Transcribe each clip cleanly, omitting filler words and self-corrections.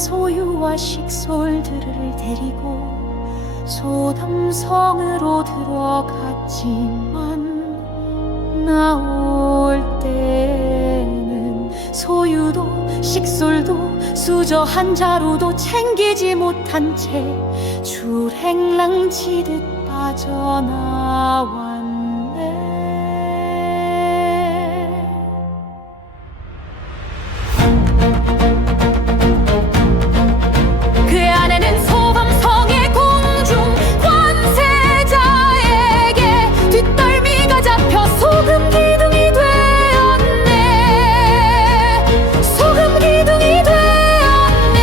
소유와 식솔들을 데리고 소돔성으로 들어갔지만 나올 때는 소유도 식솔도 수저 한 자루도 챙기지 못한 채 출행랑치듯 빠져나왔네. 그 안에는 소돔성의 공중 관세자에게 뒷덜미가 잡혀 소금 기둥이 되었네. 소금 기둥이 되었네.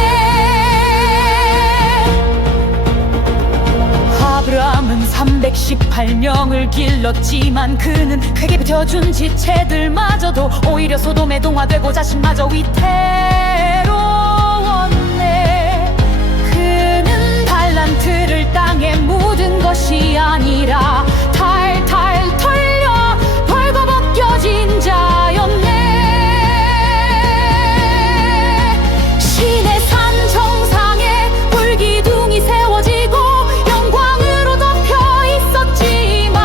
아브라함은 318명을 길렀지만 그는 크게 비춰준 지체들마저도 오히려 소돔에 동화되고 자신마저 위태로웠네. 그는 달란트를 땅에 묻은 것이 아니라 탈탈 털려 벌거벗겨진 자였네. 신의 산 정상에 불기둥이 세워지고 영광으로 덮여 있었지만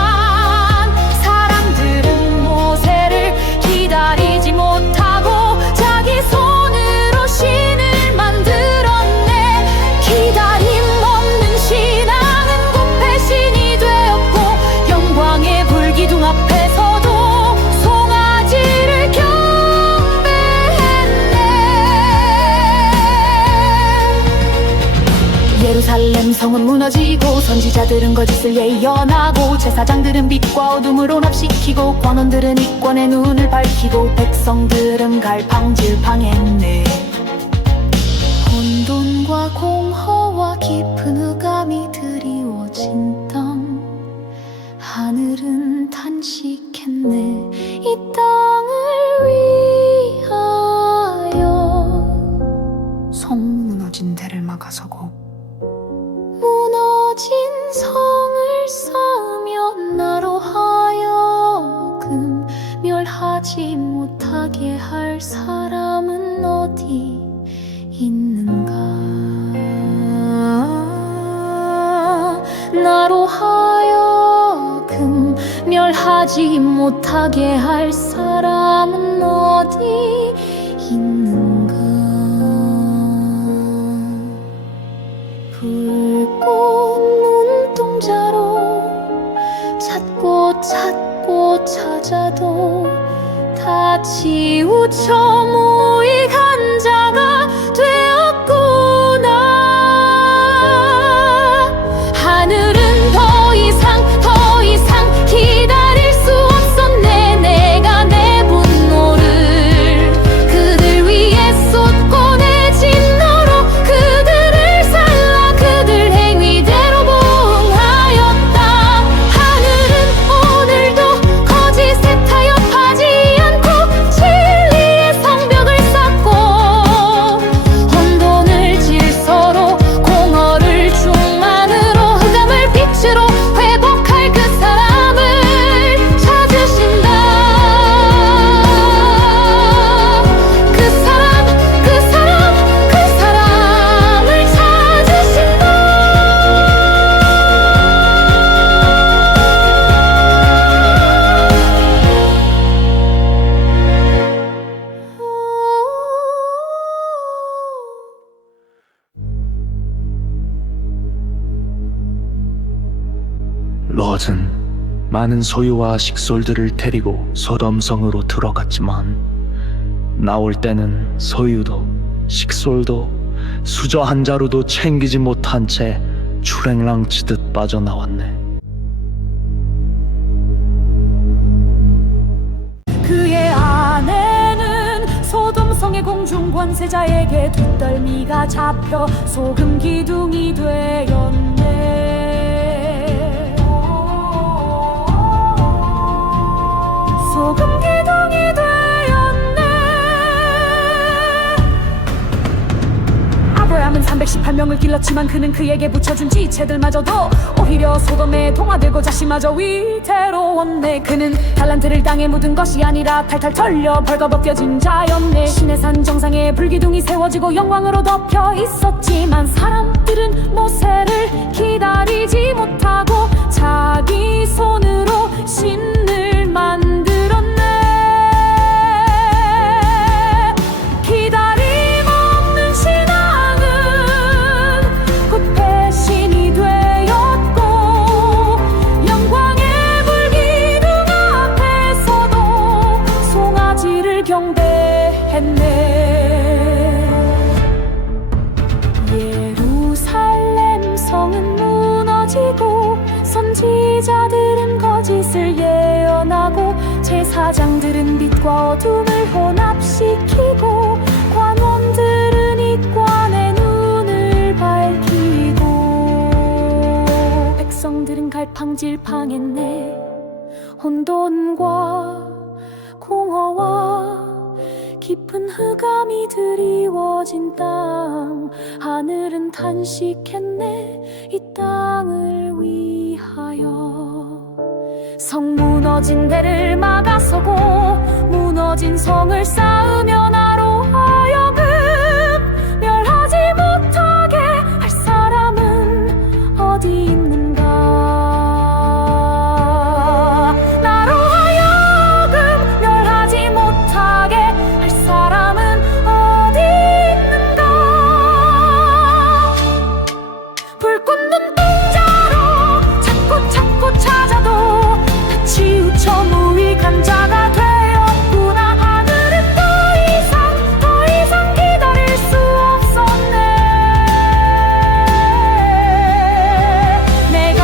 사람들은 모세를 기다리지 못하고 자기 손으로 신을 만들었네. 기다림 없는 신앙은 곧 배신이 되었고 영광의 불기둥 앞에서도 송아지를 경배했네. 예루살렘 성은 무너지고 선지자들은 거짓을 예언하고 제사장들은 빛과 어둠을 혼합시키고 관원들은 이권의 눈을 밝히고 백성들은 갈팡질팡했네. 혼돈과 공허와 깊은 흑암이 드리워진 땅, 하늘은 탄식했네. 이 땅을 위하여 성 무너진 데를 막아서고 무너진 성을 쌓으며 나로 하여금 멸하지 못하게 할 사람은 어디 있는가. 나로 하여금 멸하지 못하게 할 사람은 어디 있는가. 붉고 눈동자로 찾고 찾아도 다 치우쳐 무익한 자가 되었구나. 하늘은 더 이상 기다릴 수 없었네. 내가 내 분노를 그들 위에 쏟고 내 진노로 그들을 살라 그들 행위대로 보응하였다. 하늘은 오늘도 거짓에 타협하지 않고 진리의 성벽을 쌓고 혼돈을 질서로 공허를 충만으로 흑암을 빛으로 회복할 그 사람을 찾으신다. 그 사람을 찾으신다. 롯은 많은 소유와 식솔들을 데리고 소돔성으로 들어갔지만 나올 때는 소유도 식솔도 수저 한 자루도 챙기지 못한 채 출행랑치듯 빠져나왔네. 그의 아내는 소돔성의 공중 관세자에게 뒷덜미가 잡혀 소금 기둥이 되었네. 소금 기둥이 되었네. 아브라함은 318명을 마음을 길렀지만 그는 그에게 붙여준 지체들마저도 오히려 소돔에 동화되고 자신마저 위태로웠네. 그는 달란트를 땅에 묻은 것이 아니라 탈탈 털려 벌거벗겨진 자였네. 신의 산 정상에 불기둥이 세워지고 영광으로 덮여 있었지만 사람들은 모세를 기다리지 못하고 자기 손으로 신을 만들었네. 기다림 없는 신앙은 곧 배신이 되었고 영광의 불기둥 앞에서도 송아지를 경배했네. 예루살렘 성은 무너지고 선지자들은 거짓을 예언하고 제사장들은 빛과 어둠을 혼합시키고 관원들은 이관의 눈을 밝히고 백성들은 갈팡질팡했네. 혼돈과 공허와 깊은 흑암이 드리워진 땅, 하늘은 탄식했네. 이 땅을 위하여 성 무너진 데를 막아서고 무너진 성을 쌓으며 나로 하여금 멸하지 못하게 할 사람은 어디 있는가. 나로 하여금 멸하지 못하게 할 사람은 어디 있는가. 불꽃 눈동자로 찾고 찾아도 치우쳐 무익한 자가 되었구나. 하늘은 더 이상 기다릴 수 없었네. 내가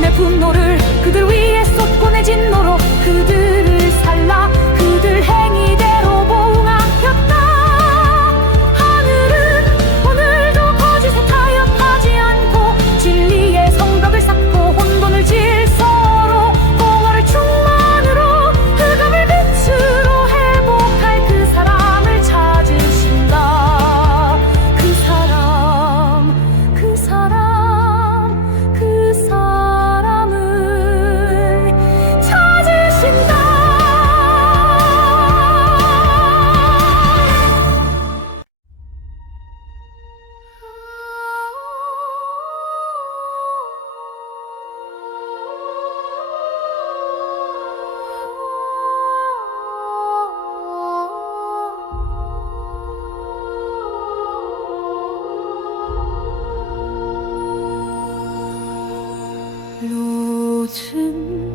내 분노를 그들 위에 쏟고 내 진노로 그들을 살라 그들 행위대로 보응하였다. 하늘은 오늘도 거짓에 타협하지 않고 진리의 성벽을 쌓고 혼돈을 질서로 공허를 충만으로 흑암을 빛으로 회복할 그 사람을 찾으신다. 그 사람을 찾으신다. 롯은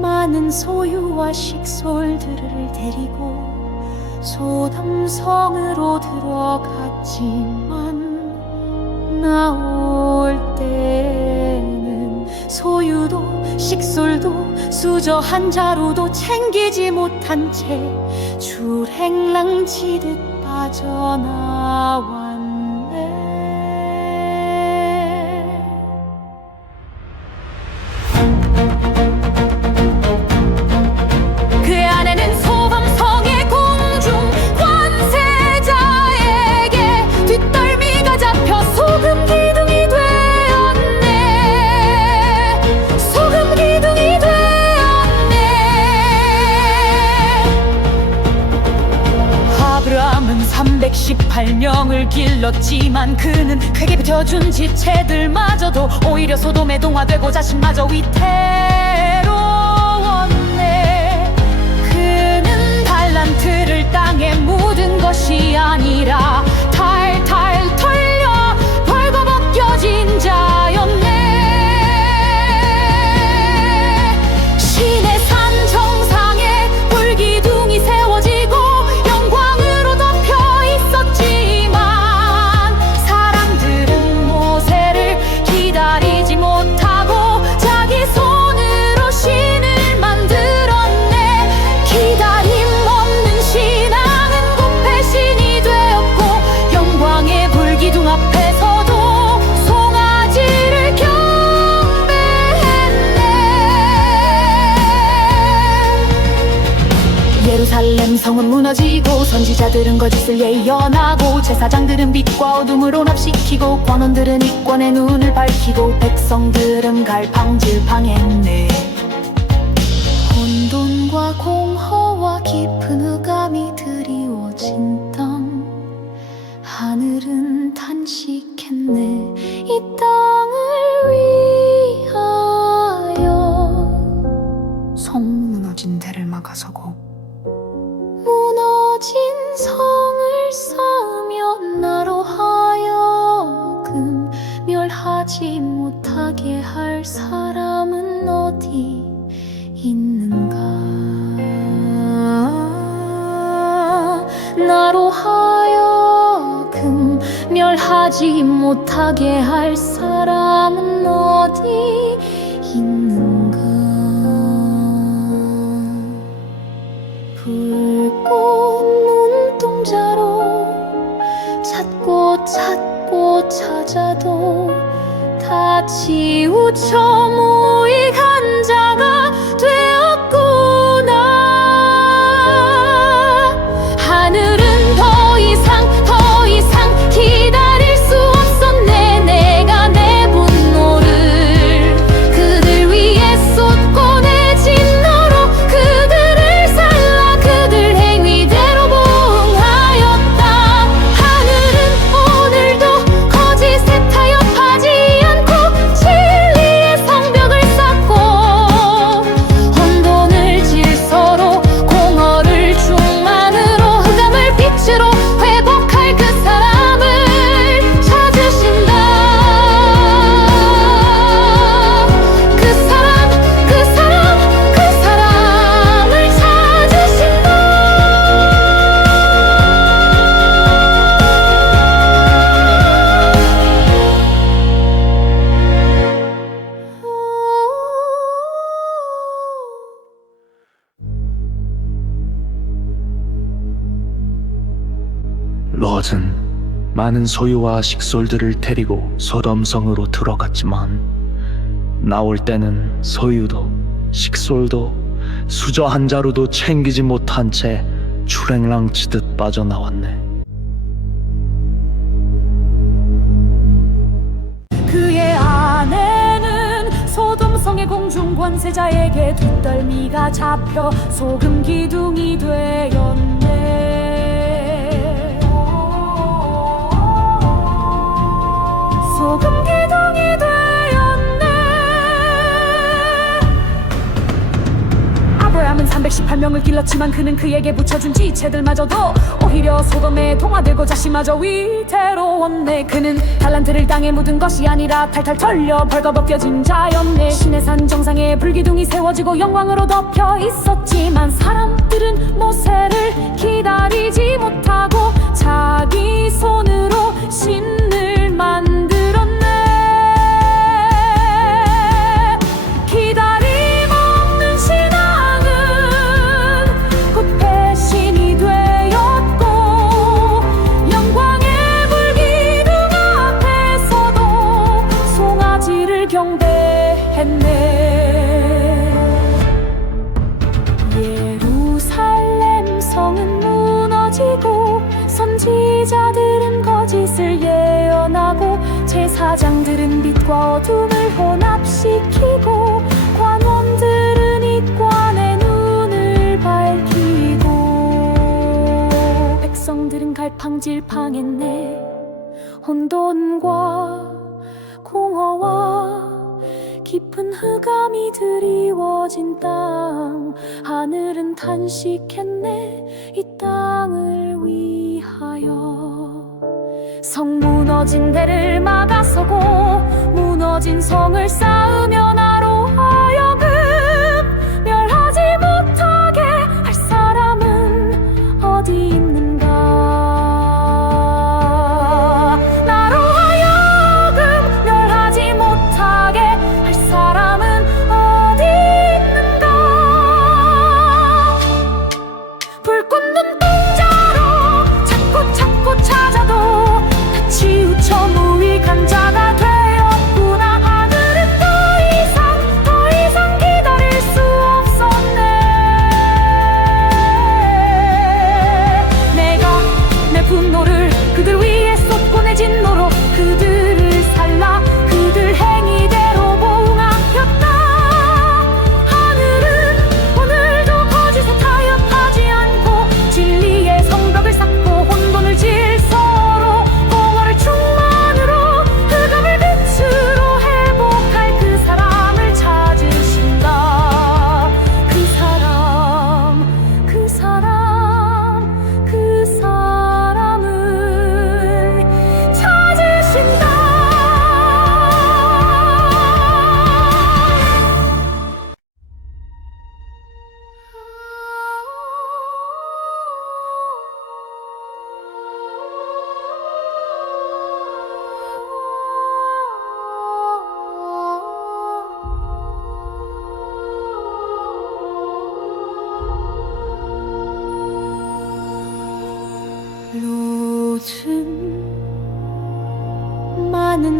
많은 소유와 식솔들을 데리고 소돔 성으로 들어갔지만 나올 때는 소유도 식솔도 수저 한 자루도 챙기지 못한 채 줄행랑치듯 빠져나왔네. 그 안에는 소돔성의 공중 관세자에게 뒷덜미가 잡혀 소금 기둥이 되었네. 소금 기둥이 되었네. 아브라함은 318명을 길렀지만 그는 그에게 붙여준 지체들마저도 오히려 소돔에 동화되고 자신마저 위태로웠네. 그는 달란트를 땅에 묻은 것이 아니라 탈탈 털려 벌거벗겨진 자였네. 신의 산 정상에 불기둥이 세워지고 영광으로 덮여 있었지만 사람들은 모세를 기다리지 못하고 자기 손으로 신을 만들었네. 기다림 없는 신앙은 곧 배신이 되었고 예루살렘 성은 무너지고 선지자들은 거짓을 예언하고 제사장들은 빛과 어둠을 혼합시키고 관원들은 이권의 눈을 밝히고 백성들은 갈팡질팡했네. 혼돈과 공허와 깊은 흑암이 드리워진 땅, 하늘은 탄식했네. 이 땅을 위하여 성 무너진 데를 막아서고 무너진 성을 쌓으며 나로 하여금 멸하지 못하게 할 사람은 어디 있는가. 나로 하여금 멸하지 못하게 할 사람은 어디 있는가. 붉고 눈동자로 찾고 찾아도 다 치우쳐 무익한 자가 되었구나. 하늘은 더 이상 기다릴 수 없었네. 내가 내 분노를 그들 위에 쏟고 내 진노로 그들을 살라 그들 행위대로 보응하였다. 하늘은 오늘도 거짓에 타협하지 않고 진리의 성벽을 쌓고 혼돈을 질서로 공허를 충만으로 흑암을 빛으로 회복할 그 사람을 찾으신다. 그 사람을 찾으신다. 롯은 많은 소유와 식솔들을 데리고 소돔성으로 들어갔지만 나올 때는 소유도 식솔도 수저 한 자루도 챙기지 못한 채 출행랑치듯 빠져나왔네. 그의 아내는 소돔성의 공중 권세자에게 뒷덜미가 잡혀 소금 기둥이 되었네. 소금 기둥이 되었네. 아브라함은 318명을 길렀지만 그는 그에게 붙여준 지체들마저도 오히려 소돔에 동화되고 자신마저 위태로웠네. 그는 달란트를 땅에 묻은 것이 아니라 탈탈 털려 벌거벗겨진 자였네. 시내산 정상에 불기둥이 세워지고 영광으로 덮여 있었지만 사람들은 모세를 기다리지 못하고 자기 손으로 신을 만들었네. 기다림 없는 신앙은 곧 배신이 되었고 영광의 불기둥 앞에서도 송아지를 경배했네. 예루살렘 성은 무너지고 선지자들은 거짓을 예언하고 제사장들은 빛과 어둠을 혼합시키고 관원들은 이권의 눈을 밝히고 백성들은 갈팡질팡했네. 혼돈과 공허와 깊은 흑암이 드리워진 땅, 하늘은 탄식했네. 이 땅을 위하여 성 무너진 데를 막아서고 무너진 성을 쌓으며 나로 하여금 멸하지 못하게 할 사람은 어디 있는가. 나로 하여금 멸하지 못하게 할 사람은 어디 있는가. 불꽃 눈동자로 찾고 찾아도 다 치우쳐 무익한 자가 되었구나. 하늘은 더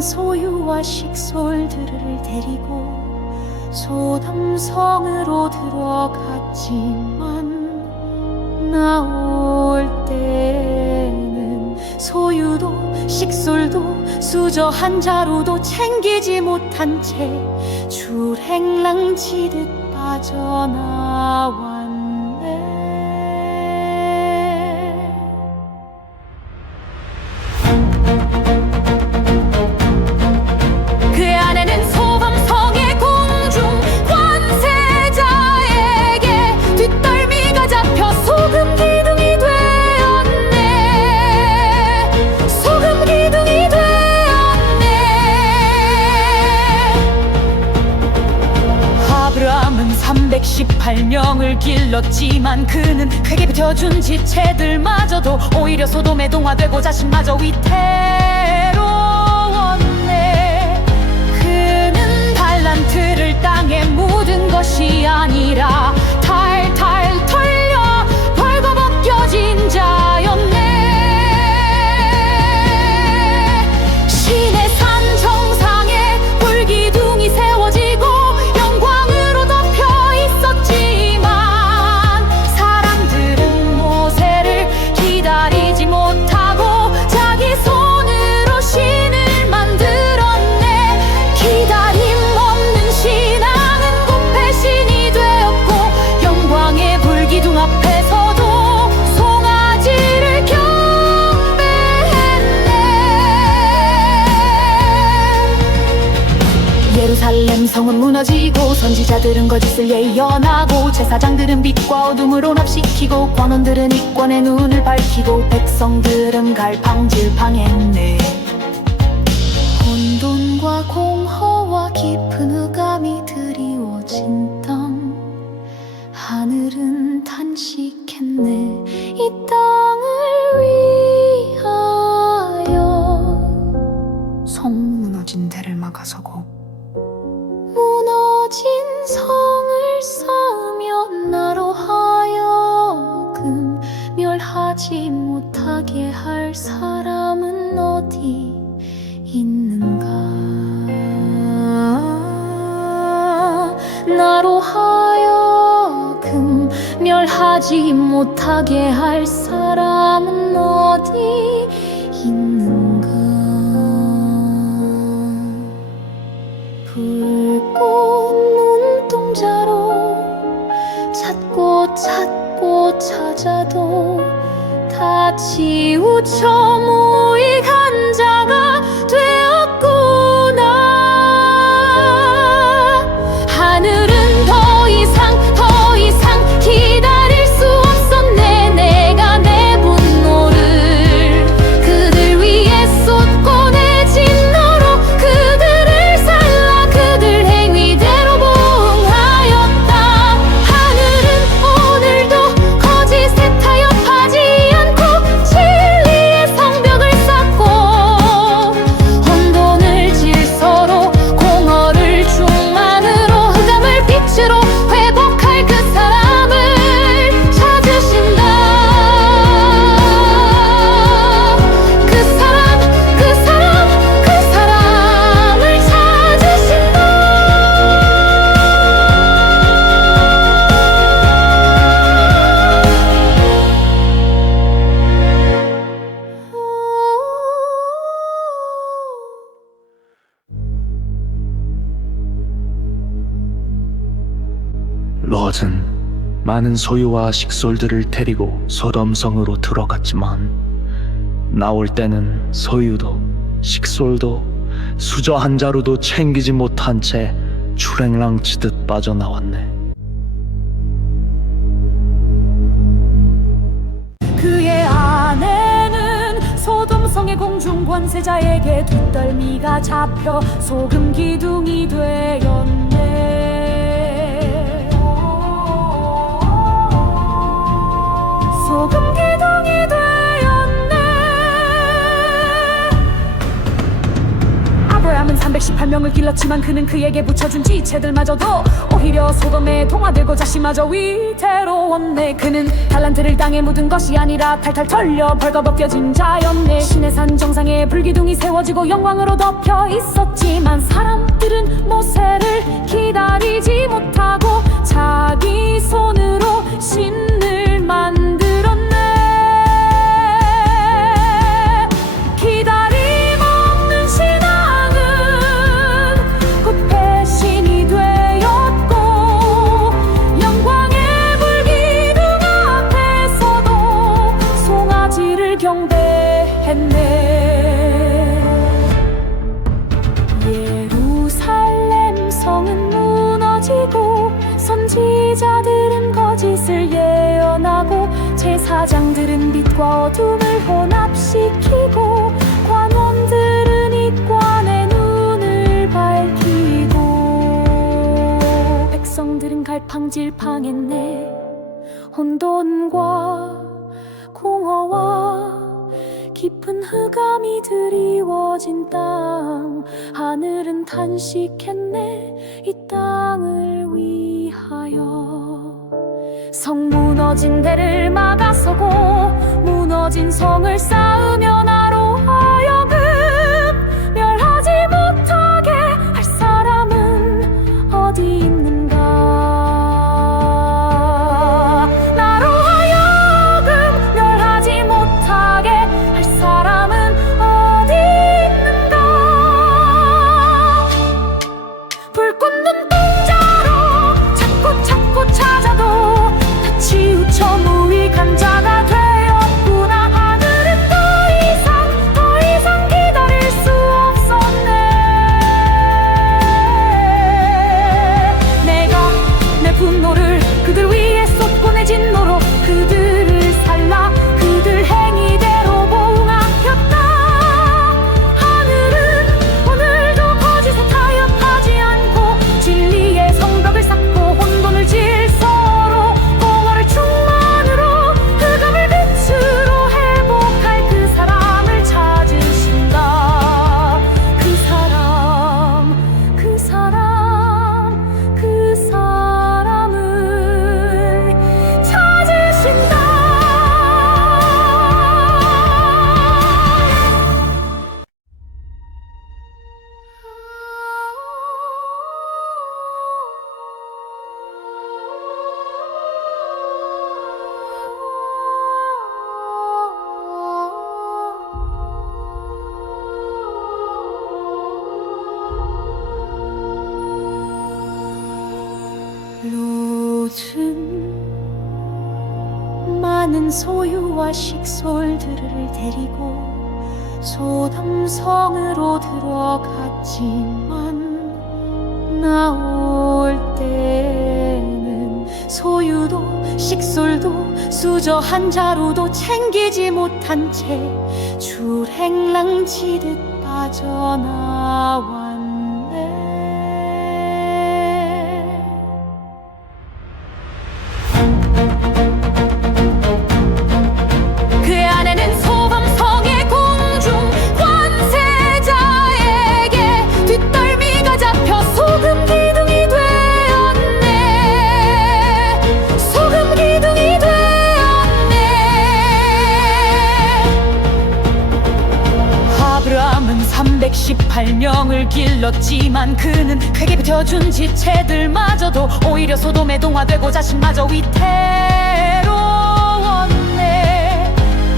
소유와 식솔들을 데리고 소돔성으로 들어갔지만 나올 때는 소유도 식솔도 수저 한 자루도 챙기지 못한 채 줄행랑치듯 빠져나왔네. 그 안에는 소돔성의 공중 관세자에게 뒷덜미가 잡혀 소금 기둥이 되었네. 소금 기둥이 되었네. 아브라함은 318명을 길렀지만 그는 크게 비춰준 지체들마저도 오히려 소돔에 동화되고 자신마저 위태로웠네. 그는 달란트를 땅에 묻은 것이 아니라 탈탈 털려 벌거벗겨진 자였네. 신의 산 정상에 불기둥이 세워지고 영광으로 덮여 있었지만 사람들은 모세를 기다리지 못하고 자기 손으로 신을 만들었네. 기다림 없는 신앙은 곧 배신이 되었고 영광의 불기둥 앞에서도 송아지를 경배했네. 예루살렘 성은 무너지고 선지자들은 거짓을 예언하고 제사장들은 빛과 어둠을 혼합시키고 관원들은 이권의 눈을 밝히고 백성들은 갈팡질팡했네. 혼돈과 공허와 깊은 흑암이 드리워진 땅, 하늘은 탄식했네. 이 땅을 위하여 성 무너진 데를 막아서고 무너진 성을 쌓으며 나로 하여금 멸하지 못하게 할 사람은 어디 있는가. 나로 하여금 멸하지 못하게 할 사람은 어디 있는가. 붉고 눈동자로 찾고 찾아도 다 치우쳐 무익한 자가 되었구나. 하늘은 더 이상 기다릴 수 없었네. 내가 내 분노를 그들 위에 쏟고 내 진노로 그들을 살라 그들 행위대로 보응하였다. 하늘은 오늘도 거짓에 타협하지 않고 진리의 성벽을 쌓고 혼돈을 질서로 공허를 충만으로 흑암을 빛으로 회복할 그 사람을 찾으신다. 그 사람을 찾으신다. 롯은 많은 소유와 식솔들을 데리고 소돔성으로 들어갔지만 나올 때는 소유도 식솔도 수저 한 자루도 챙기지 못한 채 출행랑치듯 빠져나왔네. 그의 아내는 소돔성의 공중 관세자에게 뒷덜미가 잡혀 소금 기둥이 되었네. 소금 기둥이 되었네. 아브라함은 318명을 길렀지만 그는 그에게 붙여준 지체들마저도 오히려 소돔에 동화되고 자신마저 위태로웠네. 그는 달란트를 땅에 묻은 것이 아니라 탈탈 털려 벌거벗겨진 자였네. 신의 산 정상에 불기둥이 세워지고 영광으로 덮여 있었지만 사람들은 모세를 기다리지 못하고 자기 손으로 신을 만들었네. 기다림 없는 신앙은 곧 배신이 되었고 영광의 불기둥 앞에서도 송아지를 경배했네. 예루살렘 성은 무너지고 선지자들은 거짓을 예언하고 제사장들은 빛과 어둠을 혼합시키고 관원들은 이관의 눈을 밝히고 백성들은 갈팡질팡했네. 혼돈과 공허와 깊은 흑암이 드리워진 땅, 하늘은 탄식했네. 이 땅을 위하여 성 무너진 데를 막아서고 무너진 성을 쌓으며 나로 하여금 멸하지 못하게 할 사람은 어디 있는가. 나로 하여금 멸하지 못하게 할 사람은 어디 있는가. 불꽃 눈동자로 찾고 찾아도 다 치우쳐 무익한 자가 되었구나. 하늘은 더 이상 기다릴 수 없었네. 내가 내 분노를 그들 위에 쏟고 내 진노로 그들을 살라 그들 행위대로 보응하였다. 하늘은 오늘도 거짓에 타협하지 않고 진리의 성벽을 쌓고 혼돈을 질서로 공허를 충만으로 흑암을 빛으로 회복할 그 사람을 찾으신다. 그 사람을 찾으신다. 롯은 많은 소유와 식솔들을 데리고 소돔 성으로 들어갔지만 나올 때는 소유도 식솔도 수저한 자루도 챙기지 못한 채 줄행랑치듯 빠져나왔네. 그 안에는 소돔성의 공중 관세자에게 뒷덜미가 잡혀 소금 기둥이 되었네. 소금 기둥이 되었네. 아브라함은 318명을 길렀지만 그는 그에게 붙여준 지체들마저도 오히려 소돔에 동화되고 자신마저 위태로웠네.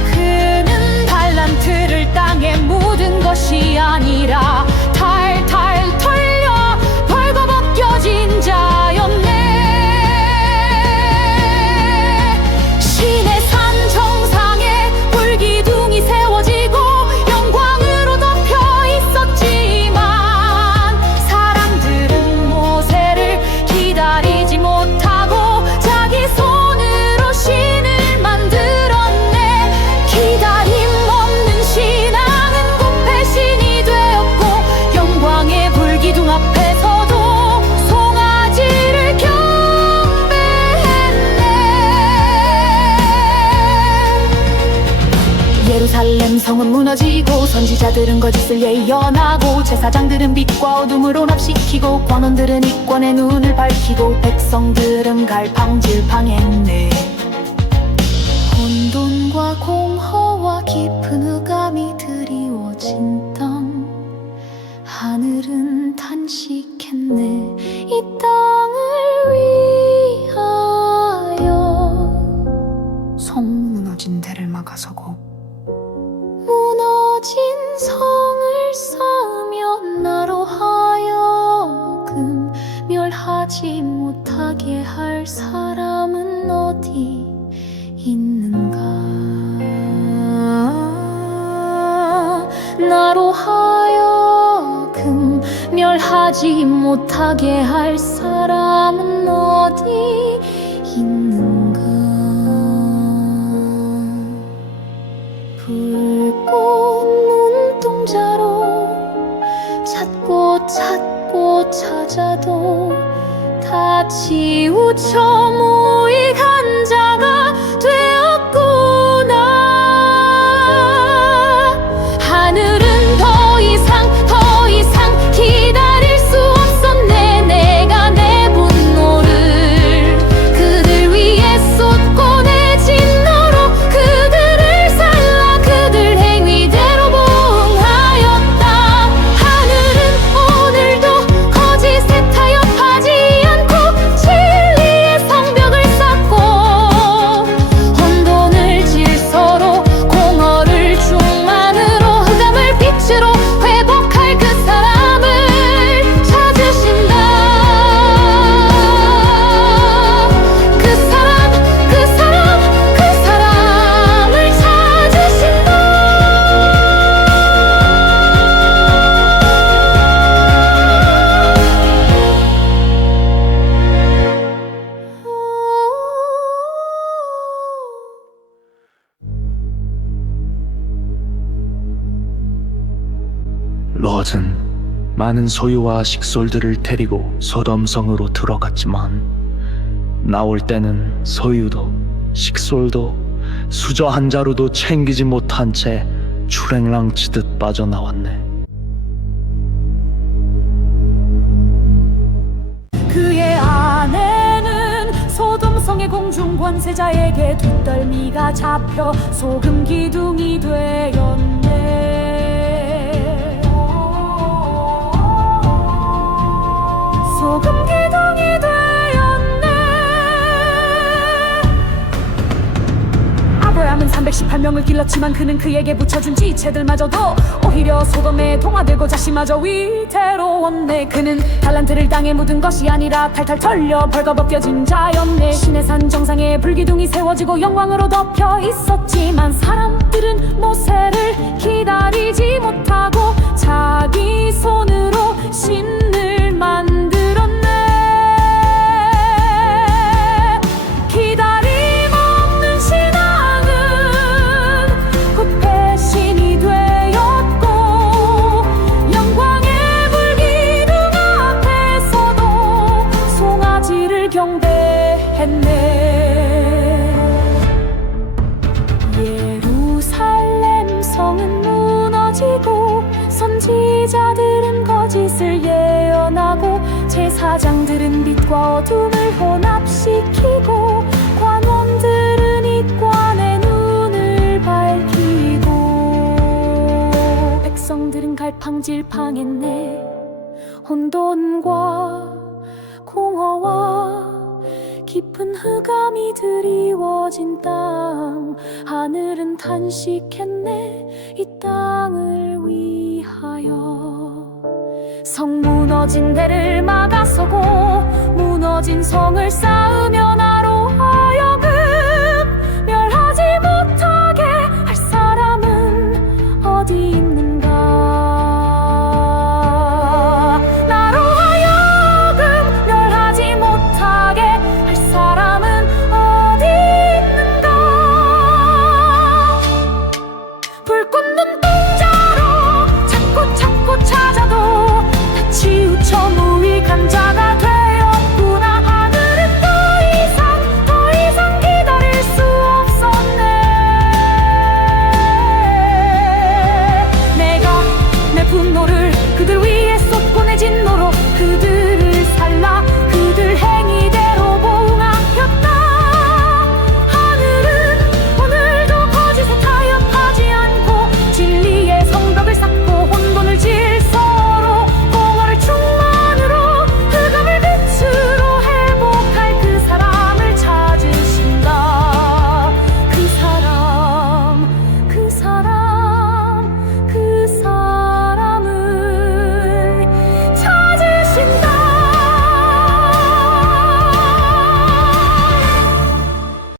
그는 달란트를 땅에 묻은 것이 아니라 탈탈 털려 벌거벗겨진 자였네. 신의 산 정상에 불기둥이 세워지고 영광으로 덮여 있었지만 사람들은 모세를 기다리지 못하고 자기 손으로 신을 만들었네. 기다림 없는 신앙은 곧 배신이 되었고 예루살렘 성은 무너지고 선지자들은 거짓을 예언하고 제사장들은 빛과 어둠을 혼합시키고 관원들은 이권의 눈을 밝히고 백성들은 갈팡질팡했네. 혼돈과 공허와 깊은 흑암이 드리워진 땅, 하늘은 탄식했네. 이 땅을 위하여 성 무너진 데를 막아서고 무너진 성을 쌓으며 나로 하여금 멸하지 못하게 할 사람은 어디 있는가. 나로 하여금 멸하지 못하게 할 사람은 어디 있는가. 붉고 눈동자로 찾고 찾아도 다 치우쳐 무익한 자가 되었구나. 하늘은 더 이상 기다릴 수 없었네. 내가 내 분노를 그들 위에 쏟고 내 진노로 그들을 살라 그들 행위대로 보응하였다. 하늘은 오늘도 거짓에 타협하지 않고 진리의 성벽을 쌓고 혼돈을 질서로 공허를 충만으로 흑암을 빛으로 회복할 그 사람을 찾으신다. 그 사람을 찾으신다. 롯은 많은 소유와 식솔들을 데리고 소돔성으로 들어갔지만 나올 때는 소유도 식솔도 수저 한 자루도 챙기지 못한 채 출행랑치듯 빠져나왔네. 그의 아내는 소돔성의 공중 권세자에게 뒷덜미가 잡혀 소금 기둥이 되었네. 소금 기둥이 되었네. 아브라함은 318명을 길렀지만 그는 그에게 붙여준 지체들마저도 오히려 소돔에 동화되고 자신마저 위태로웠네. 그는 달란트를 땅에 묻은 것이 아니라 탈탈 털려 벌거벗겨진 자였네. 신의 산 정상에 불기둥이 세워지고 영광으로 덮여 있었지만 사람들은 모세를 기다리지 못하고 자기 손으로 신을 만들었네. 기다림 없는 신앙은 곧 배신이 되었고 영광의 불기둥 앞에서도 송아지를 경배했네. 예루살렘 성은 무너지고 선지자들은 거짓을 예언하고 제사장들은 빛과 어둠을 혼합시키고 관원들은 이권의 눈을 밝히고 백성들은 갈팡질팡했네. 혼돈과 공허와 깊은 흑암이 드리워진 땅, 하늘은 탄식했네. 이 땅을 위하여 성 무너진 데를 막아서고 무너진 성을 쌓으며